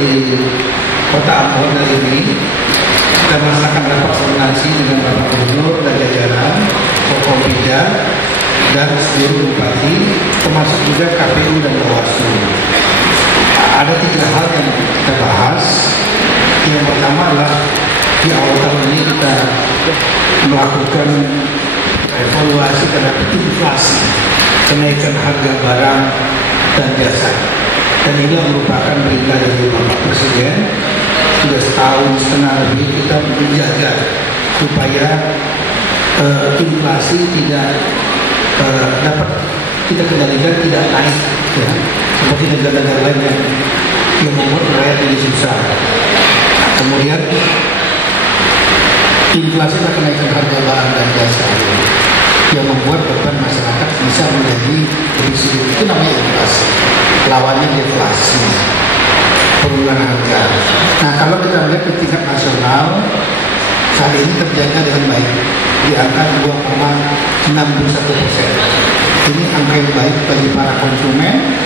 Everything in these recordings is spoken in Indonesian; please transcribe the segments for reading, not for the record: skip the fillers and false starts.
di Kota Ambon hari ini kita melaksanakan rapat koordinasi dengan Bapak Gubernur dan jajaran Forkompinda dan seluruh bupati, termasuk juga KPU dan Bawaslu. Ada 3 hal yang kita bahas. Yang pertama adalah di awal tahun ini kita melakukan evaluasi terhadap inflasi, kenaikan harga barang dan jasa. Dan ini merupakan perintah dari Bapak Presiden. Sudah setahun setengah lebih kita menjaga supaya inflasi tidak dapat kita kendalikan, tidak naik ya, seperti negara-negara lain yang membuat rakyat jadi susah. Kemudian inflasi dan kenaikan harga barang dan jasa yang membuat beban masyarakat bisa menjadi lebih sulit. Itu namanya inflasi. Lawannya deflasi, penurunan harga. Nah, kalau kita lihat di tingkat nasional saat ini terjaga dengan baik di angka 2,61%. Ini angka yang baik bagi para konsumen,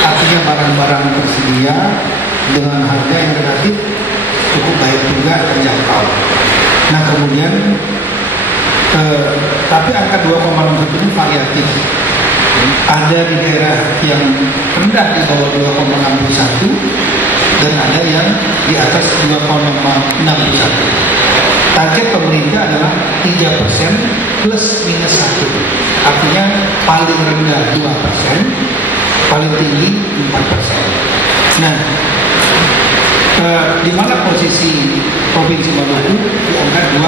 artinya barang-barang tersedia dengan harga yang relatif cukup baik juga terjangkau. Nah, kemudian tapi angka 2,61 ini variatif. Ada di daerah yang rendah di bawah 2,61 dan ada yang di atas 2,61. Target pemerintah adalah 3% plus minus 1. Artinya paling rendah 2%, paling tinggi 4%. Nah, di mana posisi Provinsi Maluku di angka 2,81%.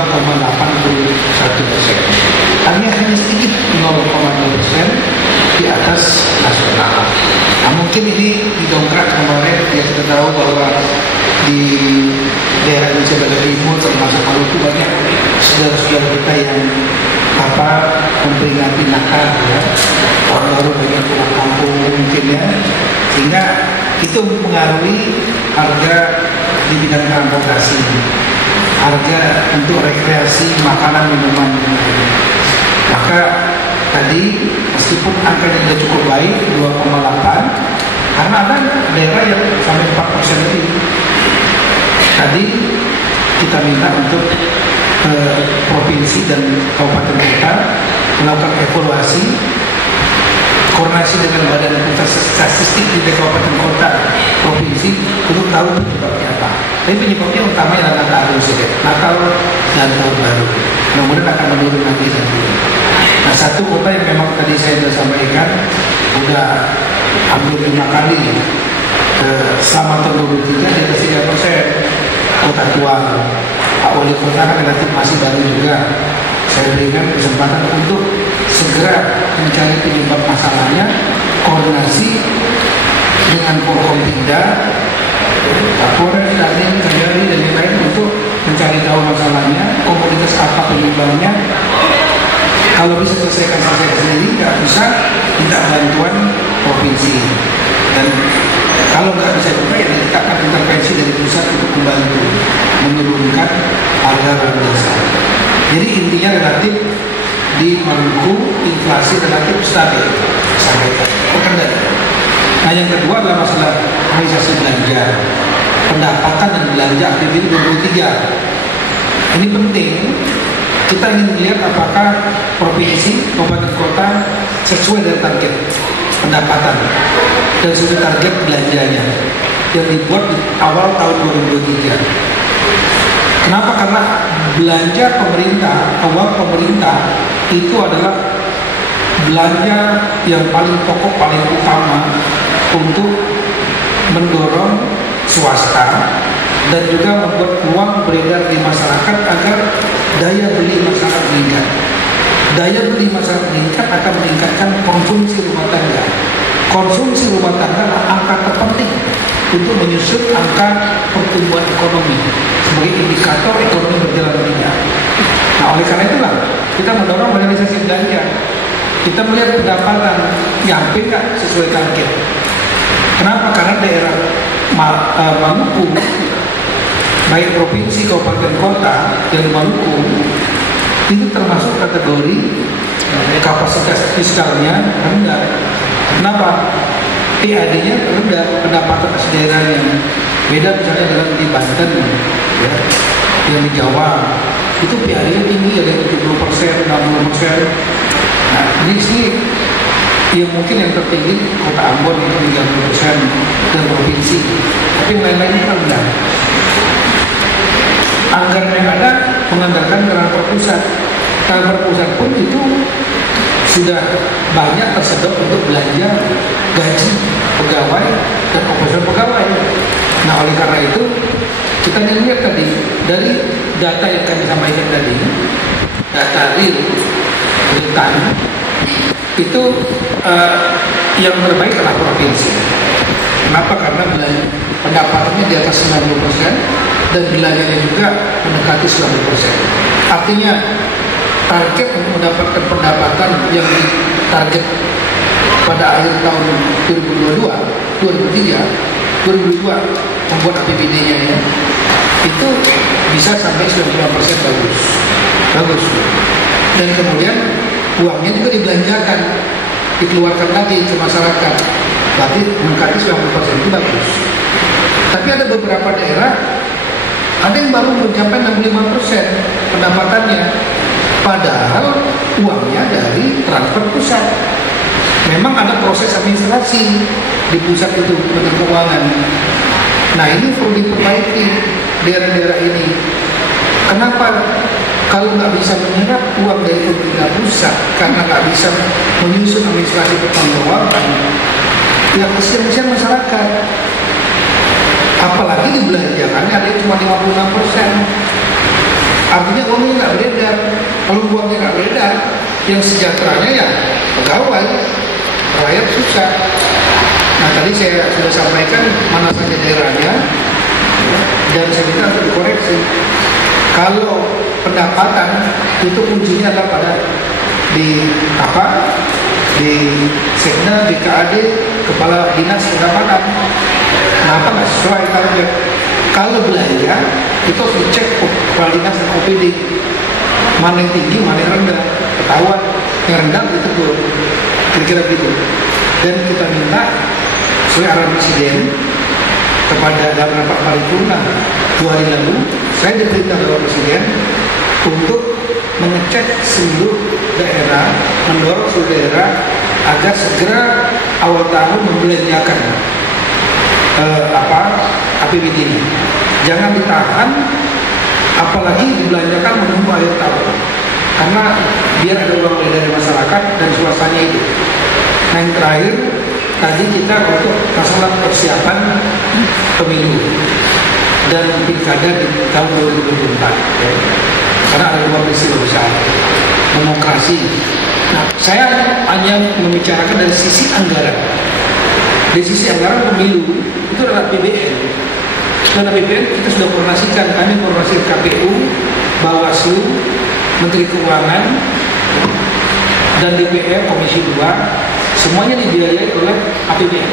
Hanya sedikit 0,2% di atas nasional. Nah, mungkin ini didongkrak kemarin ya, kita tahu bahwa di daerah Indonesia bagian timur termasuk Maluku banyak saudara-saudara kita yang memperingati Natal ya, tahun baru bagian pulang kampung mungkin ya, sehingga itu mempengaruhi harga di bidang transportasi, harga untuk rekreasi, makanan, minuman. Maka tadi meskipun angkanya sudah cukup baik 2,8, karena ada daerah yang sampai 4% lebih. Tadi kita minta untuk provinsi dan kabupaten kota melakukan evaluasi, koordinasi dengan badan pusat statistik di kabupaten kota provinsi untuk tahu penyebabnya apa. Tapi penyebabnya utamanya adalah Natal dan tahun baru. Kemudian akan menurun nanti. Nah, satu kota yang memang tadi saya sudah sampaikan sudah hampir 5 kali selama tahun 2023 di atas 3%. Kota Tua, Pak Wali Kota kan relatif masih baru juga. Saya berikan kesempatan untuk segera mencari penyebab masalahnya, koordinasi dengan Forkompinda, Kapolres, Dandim, Kajari dan lain-lain untuk mencari tahu masalahnya, komunitas apa penyebabnya. Kalau bisa selesaikan sendiri, nggak bisa minta bantuan provinsi. Dan kalau nggak bisa juga ya kita akan intervensi dari pusat untuk membantu menurunkan harga barang jasa. Jadi intinya relatif di Maluku inflasi relatif stabil sampai terkendali. Nah, yang kedua adalah masalah realisasi belanja, pendapatan dan belanja APBD 2023. Ini penting. Kita ingin melihat apakah provinsi, kabupaten kota sesuai dengan target pendapatan dan sesuai target belanjanya yang dibuat di awal tahun 2023. Kenapa? Karena belanja pemerintah, awal pemerintah itu adalah belanja yang paling pokok, paling utama untuk mendorong swasta dan juga membuat uang beredar di masyarakat agar daya beli masyarakat meningkat. Daya beli masyarakat meningkat akan meningkatkan konsumsi rumah tangga. Konsumsi rumah tangga adalah angka terpenting untuk menyusun angka pertumbuhan ekonomi sebagai indikator ekonomi berjalan tidak. Nah, oleh karena itulah kita mendorong realisasi belanja. Kita melihat pendapatan nyampe nggak sesuai target. Kenapa? Karena daerah Maluku, baik provinsi, kabupaten, kota dari Maluku itu termasuk kategori kapasitas fiskalnya rendah. Kenapa? PAD-nya rendah, pendapatan asli daerahnya. Beda misalnya dengan di Banten, ya, yang di Jawa itu PAD-nya tinggi, ada 70%, 60%. Nah, ini sih yang mungkin yang tertinggi Kota Ambon itu 30% dan provinsi, tapi yang lain-lain kan rendah. Anggaran yang ada mengandalkan transfer pusat. Transfer pusat pun itu sudah banyak tersedot untuk belanja gaji pegawai dan operasional pegawai. Nah, oleh karena itu kita lihat tadi dari data yang kami sampaikan tadi, data real time itu yang terbaik adalah provinsi. Kenapa? Karena pendapatannya di atas 90% dan belanjanya juga mendekati 90%. Artinya target untuk mendapatkan pendapatan yang target pada akhir tahun 2022, 2002 membuat APBD-nya ya, itu bisa sampai 95% bagus. Dan kemudian uangnya juga dibelanjakan, dikeluarkan lagi ke masyarakat, berarti mendekati 90% itu bagus. Tapi ada beberapa daerah ada yang baru mencapai 65% pendapatannya, padahal uangnya dari transfer pusat. Memang ada proses administrasi di pusat itu, Menteri Keuangan. Nah, ini perlu diperbaiki daerah-daerah ini. Kenapa? Kalau nggak bisa menyerap uang dari pemerintah pusat karena nggak bisa menyusun administrasi pertanggungjawaban, ya kesian masyarakat. Apalagi dibelanjakannya ada cuma 56%. Artinya uangnya nggak beredar. Kalau uangnya nggak beredar, yang sejahteranya ya pegawai, rakyat susah. Nah, tadi saya sudah sampaikan mana saja daerahnya, dan saya minta untuk dikoreksi. Kalau pendapatan itu kuncinya adalah pada di Sekda, BKAD, Kepala Dinas Pendapatan. Kenapa nggak sesuai target? Kalau belanja itu harus dicek Kepala Dinas dan OPD, mana yang tinggi, mana yang rendah, ketahuan. Yang rendah itu turun, kira-kira gitu. Dan kita minta sesuai arahan Presiden kepada dalam rapat paripurna 2 hari lalu, saya diperintah oleh Presiden untuk mengecek seluruh daerah, mendorong seluruh daerah agar segera awal tahun membelanjakan APBD ini. Jangan ditahan, apalagi dibelanjakan menunggu akhir tahun, karena biar ada uang dari masyarakat dan suasana itu. Nah, yang terakhir tadi kita untuk masalah persiapan pemilu dan pilkada di tahun 2024 ya. Karena ada 2 peristiwa besar demokrasi. Nah, saya hanya membicarakan dari sisi anggaran. Dari sisi anggaran pemilu itu adalah APBN. Dan APBN kita sudah koordinasikan, kami koordinasi KPU, Bawaslu, Menteri Keuangan, dan DPR Komisi 2, semuanya dibiayai oleh APBN.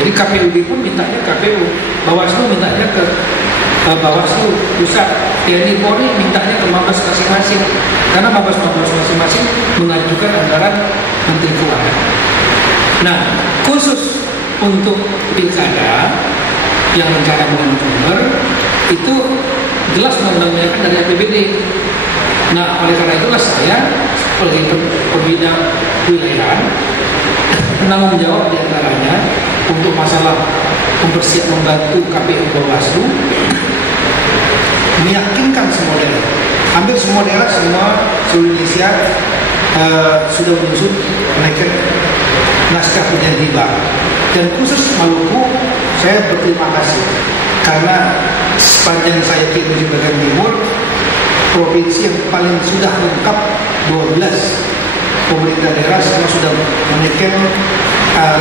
Jadi KPUD pun mintanya KPU, Bawaslu mintanya ke Bawaslu pusat, TNI Polri mintanya ke Mabes masing-masing, karena Mabes masing-masing mengajukan anggaran Menteri Keuangan. Nah, khusus untuk pilkada yang rencana bulan November itu jelas menanggung dari APBD. Nah, oleh karena itulah saya sebagai pembina wilayah menanggung jawab diantaranya untuk masalah membantu KPU Bawaslu meyakinkan semua daerah, hampir semua daerah, seluruh Indonesia sudah menyusun menaikkan naskah perjanjian riba. Dan khusus Maluku, saya berterima kasih karena sepanjang saya di bagian timur, provinsi yang paling sudah lengkap 12 pemerintah daerah semua sudah menaikkan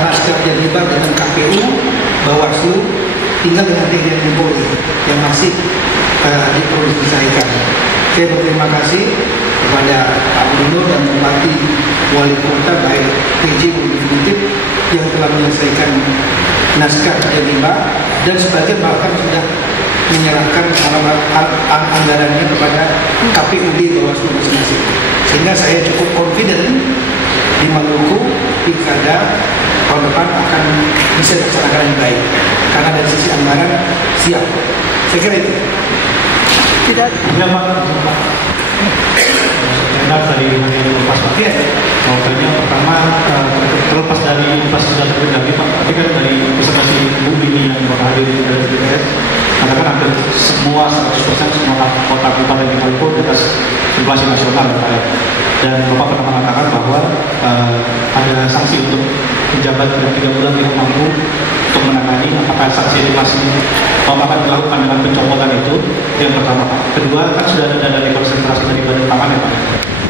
naskah perjanjian riba dengan KPU, Bawaslu, tinggal dengan TNI Polri yang masih perlu diselesaikan. Saya berterima kasih kepada Pak Gubernur dan Bupati Wali Kota baik PJ maupun Eksekutif yang telah menyelesaikan naskah perjanjian riba dan sebagian bahkan sudah menyerahkan anggarannya kepada KPUD Bawaslu masing-masing. Sehingga saya cukup confident di Maluku pilkada tahun tahun depan akan bisa dilaksanakan dengan baik karena dari sisi anggaran siap. Saya kira itu. Tidak. Ya Pak. Benar dari lepas Pak. Iya. Makanya pertama terlepas dari infrastruktur terkendali Pak, tapi kan dari presentasi Bu ini yang menghadiri dari DPR, karena kan hampir semua 100% semua kota kabupaten di Maluku di atas inflasi nasional Pak. Dan Bapak pernah mengatakan bahwa ada sanksi untuk pejabat yang 3 bulan tidak mampu untuk menangani. Apakah sanksi itu masih akan dilakukan dengan pencopotan itu yang pertama Pak. Kedua, kan sudah ada dari konsentrasi dari Badan Pangan ya Pak.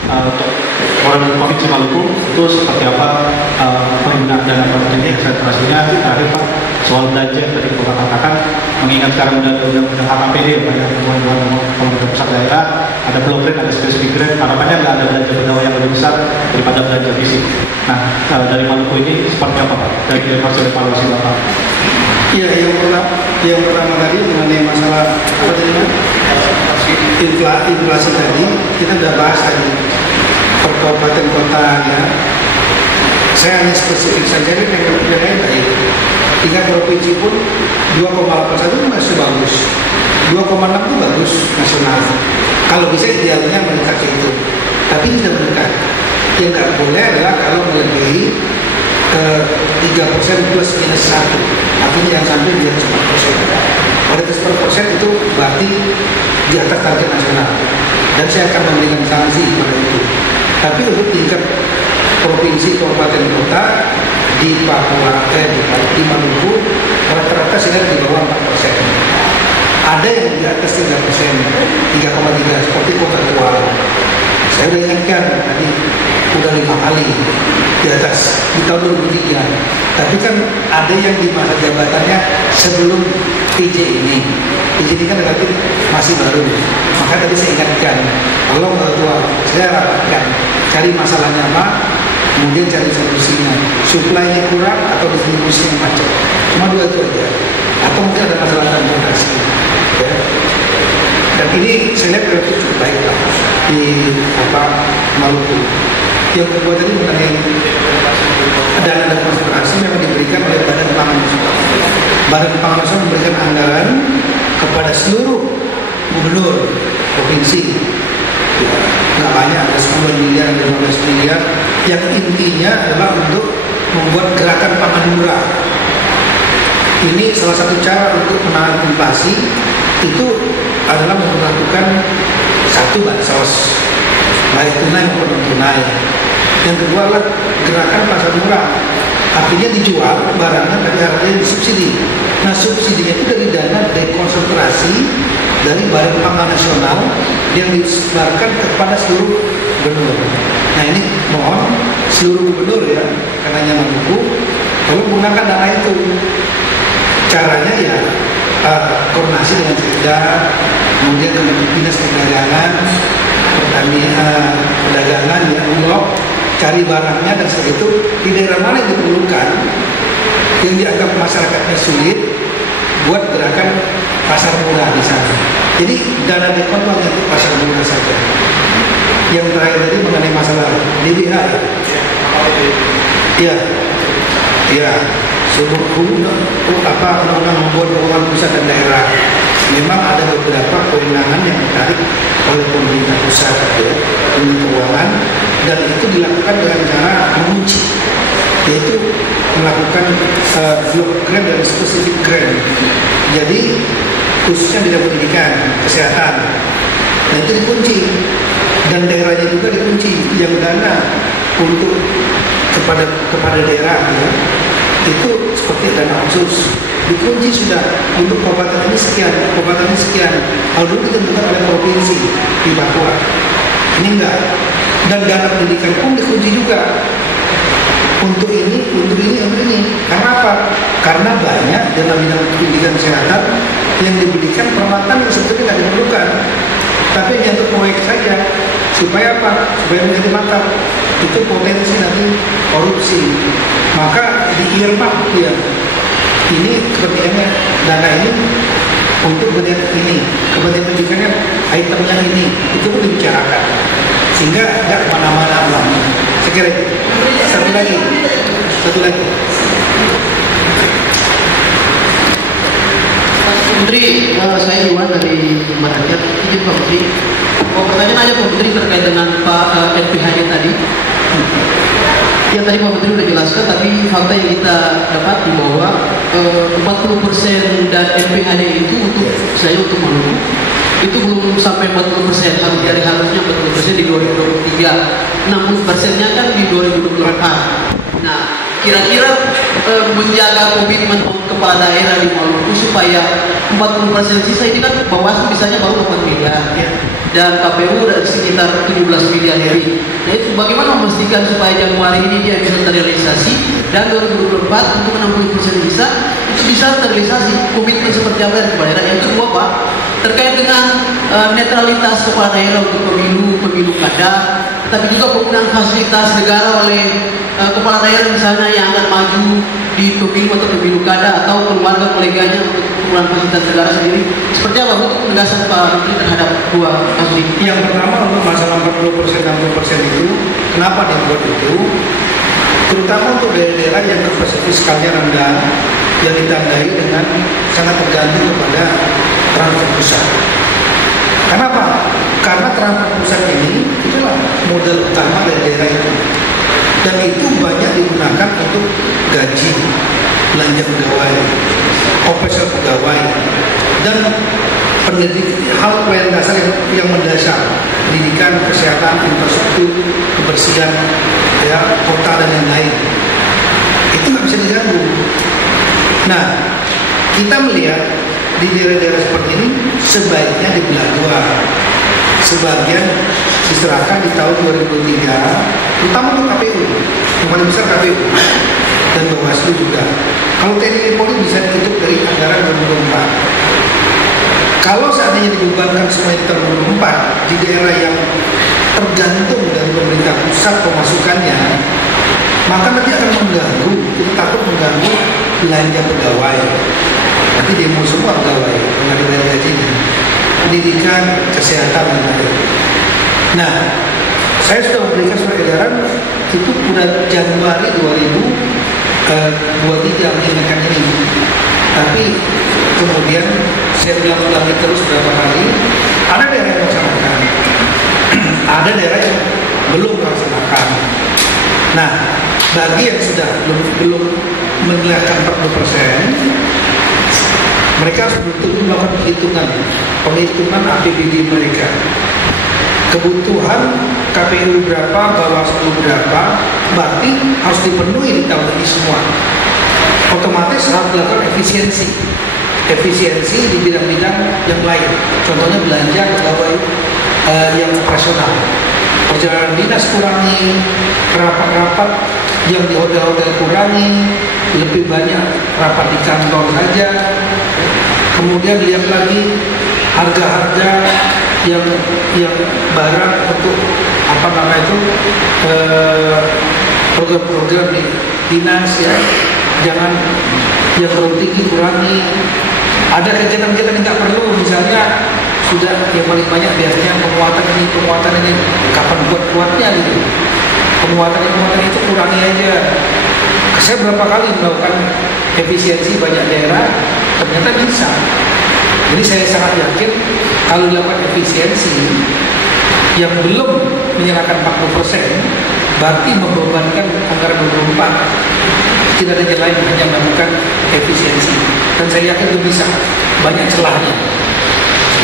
Untuk orang Provinsi Maluku itu seperti apa penggunaan dana ini konsentrasinya. Terakhir Pak, soal belanja yang tadi Bapak katakan, mengingat sekarang undang-undang HKPD ya Pak, yang pemerintah pusat daerah ada block grant, ada spesifik grant, harapannya nggak ada belanja pegawai yang lebih besar daripada belanja fisik. Nah, dari Maluku ini seperti apa Pak? Dari hasil evaluasi Bapak? Iya, yang pertama tadi mengenai masalah apa tadi? Inflasi tadi kita sudah bahas tadi per kabupaten kota ya. Saya hanya spesifik saja yang lain tadi. 3 provinsi pun 2,81 itu masih bagus. 2,6 itu bagus nasional. Kalau bisa idealnya mendekat ke itu. Tapi tidak mendekat. Yang tidak boleh adalah kalau melebihi 3% plus minus 1. Artinya yang sampai di atas 4%. Paritas per persen itu berarti di atas target nasional. Dan saya akan memberikan sanksi pada itu. Tapi untuk tingkat provinsi, kabupaten, kota di Papua, di Maluku, rata-rata sudah di bawah 4%. Ada yang di atas 3%, 3,3 seperti kota Tua. Saya sudah ingatkan tadi udah 5 kali di atas di tahun 2003. Tapi kan ada yang di masa jabatannya sebelum PJ ini. PJ ini kan relatif masih baru. Maka tadi saya ingatkan, kalau kota Tua, saya harapkan cari masalahnya apa, kemudian cari solusinya. Supply-nya kurang atau distribusi yang macet. Cuma 2 itu aja. Atau mungkin ada masalah transportasi. Ya. Dan ini saya lihat relatif cukup baik lah di Maluku. Yang kedua tadi mengenai dana konsentrasi yang diberikan oleh Badan Pangan Nasional. Badan Pangan Nasional memberikan anggaran kepada seluruh gubernur provinsi. Ya, nggak banyak, ada 10 miliar, 15 miliar. Yang intinya adalah untuk membuat gerakan pangan murah. Ini salah satu cara untuk menahan inflasi itu adalah memperlakukan satu bansos, baik tunai maupun non tunai. Yang kedua adalah gerakan pasar murah, artinya dijual barangnya tapi harganya disubsidi. Nah, subsidinya itu dari dana dekonsentrasi dari Badan Pangan Nasional yang disebarkan kepada seluruh gubernur. Nah, ini mohon seluruh gubernur ya, karenanya Maluku, lalu menggunakan dana itu. Caranya ya koordinasi dengan Sekda, kemudian dengan Dinas Perdagangan, perdagangan ya, Bulog, cari barangnya dan setelah itu di daerah mana yang diperlukan, yang dianggap masyarakatnya sulit, buat gerakan pasar murah di sana. Jadi dana dekon untuk pasar murah saja. Yang terakhir tadi mengenai masalah DBH. Iya, iya. Undang-undang membuat keuangan pusat dan daerah. Memang ada beberapa kewenangan yang ditarik oleh pemerintah pusat ya, untuk keuangan, dan itu dilakukan dengan cara mengunci, yaitu melakukan block grant dan spesifik grant. Jadi khususnya di pendidikan, kesehatan, dan itu dikunci, dan daerahnya juga dikunci. Yang dana untuk kepada daerah ya, itu seperti dana khusus dikunci sudah untuk kabupaten ini sekian, kabupaten ini sekian. Kalau dulu ditentukan oleh provinsi di Papua, ini enggak. Dan dana pendidikan pun dikunci juga untuk ini, untuk ini, untuk ini. Karena apa? Karena banyak dalam bidang pendidikan kesehatan yang diberikan peralatan yang sebetulnya tidak diperlukan, tapi hanya untuk proyek saja. Supaya apa? Supaya menjadi mantap. Itu potensi nanti korupsi. Maka di-earmark ya. Ini kepentingannya, dana ini untuk kepentingan ini, kepentingan pendidikannya itemnya ini, itu pun dibicarakan. Sehingga nggak kemana-mana uangnya. Sekiranya satu lagi. Menteri, saya Iwan dari Marakyat. Izin Pak Menteri. Pertanyaan aja Pak Menteri terkait dengan Pak NPHD tadi. Ya tadi Pak Menteri sudah jelaskan, tapi fakta yang kita dapati bahwa 40% dan NPHD itu untuk saya untuk Maluku itu belum sampai 40%, harusnya 40% di 2023, 60%-nya kan di 2024. Nah, kira-kira menjaga komitmen kepala daerah di Maluku supaya 40% sisa ini kan Bawaslu misalnya baru 4 miliar dan KPU ada sekitar 17 miliar lebih. Nah itu bagaimana memastikan supaya Januari ini dia bisa terrealisasi dan 2024 untuk 60% sisa itu bisa terrealisasi. Komitmen seperti apa dari kepala daerah? Yang kedua Pak, terkait dengan netralitas kepala daerah untuk pemilu kada, tapi juga penggunaan fasilitas negara oleh kepala daerah misalnya yang akan maju di pemilu atau pemilu kada atau keluarga koleganya untuk penggunaan fasilitas negara sendiri. Seperti apa untuk penegasan Pak Menteri terhadap dua kasus ini? Yang pertama untuk masalah 40% 60% itu, kenapa dibuat itu? Terutama untuk daerah-daerah yang kapasitas fiskalnya rendah, yang ditandai dengan sangat tergantung kepada transfer pusat. Kenapa? Karena transfer pusat ini itulah modal utama dari daerah itu, dan itu banyak digunakan untuk gaji, belanja pegawai, operasional pegawai, dan hal pelayanan dasar yang mendasar, pendidikan, kesehatan, infrastruktur, kebersihan, ya, kota dan lain-lain. Itu nggak bisa diganggu. Nah, kita melihat di daerah-daerah seperti ini sebaiknya dibelah dua. Sebagian diserahkan di tahun 2023, terutama untuk KPU, yang paling besar KPU dan Bawaslu juga. Kalau TNI Polri bisa dihitung dari anggaran 2024. Kalau seandainya dibebankan semua di tahun 2024 di daerah yang tergantung dari pemerintah pusat pemasukannya, maka nanti akan mengganggu, kita takut mengganggu belanja pegawai. Nanti demo semua pegawai, nggak dibayar gajinya, pendidikan, kesehatan, dan lain-lain. Nah, saya sudah memberikan surat edaran itu pada Januari 2023 mengingatkan ini. Tapi kemudian saya ulang-ulangi terus beberapa kali. Ada daerah yang melaksanakan, ada daerah yang belum melaksanakan. Nah, bagi yang sudah belum menjelaskan 40%, mereka harus betul-betul melakukan penghitungan APBD mereka. Kebutuhan KPU berapa, Bawaslu berapa, berarti harus dipenuhi di tahun ini semua. Otomatis harus dilakukan efisiensi di bidang-bidang yang lain. Contohnya belanja pegawai yang operasional, perjalanan dinas kurangi, rapat-rapat yang di hotel-hotel kurangi, lebih banyak rapat di kantor saja. Kemudian lihat lagi harga-harga yang barang untuk program-program di dinas, ya, jangan yang terlalu tinggi, kurangi. Ada kegiatan-kegiatan yang tidak perlu, misalnya sudah yang paling banyak biasanya penguatan ini, kapan buatnya gitu. Penguatan itu kurangi aja. Saya berapa kali melakukan efisiensi banyak daerah, ternyata bisa. Jadi saya sangat yakin kalau dilakukan efisiensi yang belum menyerahkan 40%, berarti membebankan anggaran 2024. Tidak ada jalan lain hanya melakukan efisiensi. Dan saya yakin itu bisa, banyak celahnya.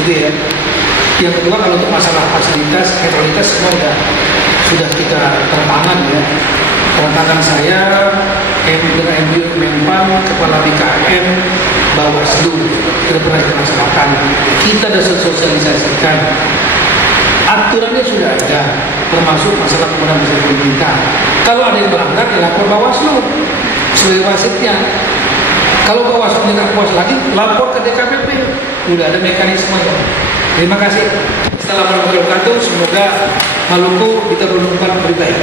Gitu ya. Yang kedua, kalau untuk masalah fasilitas, netralitas semua sudah kita tangan ya. Tangan saya, MD Menpan, Kepala BKN, Bawaslu, tidak pernah kita masalahkan. Kita sudah sosialisasikan. Aturannya sudah ada, termasuk masalah penggunaan fasilitas pemerintah. Kalau ada yang melanggar, dilapor Bawaslu sebagai wasitnya. Kalau Bawaslu tidak puas lagi, lapor ke DKPP. Sudah ada mekanismenya. Terima kasih. Assalamualaikum warahmatullahi wabarakatuh. Semoga Maluku kita 2024 lebih baik.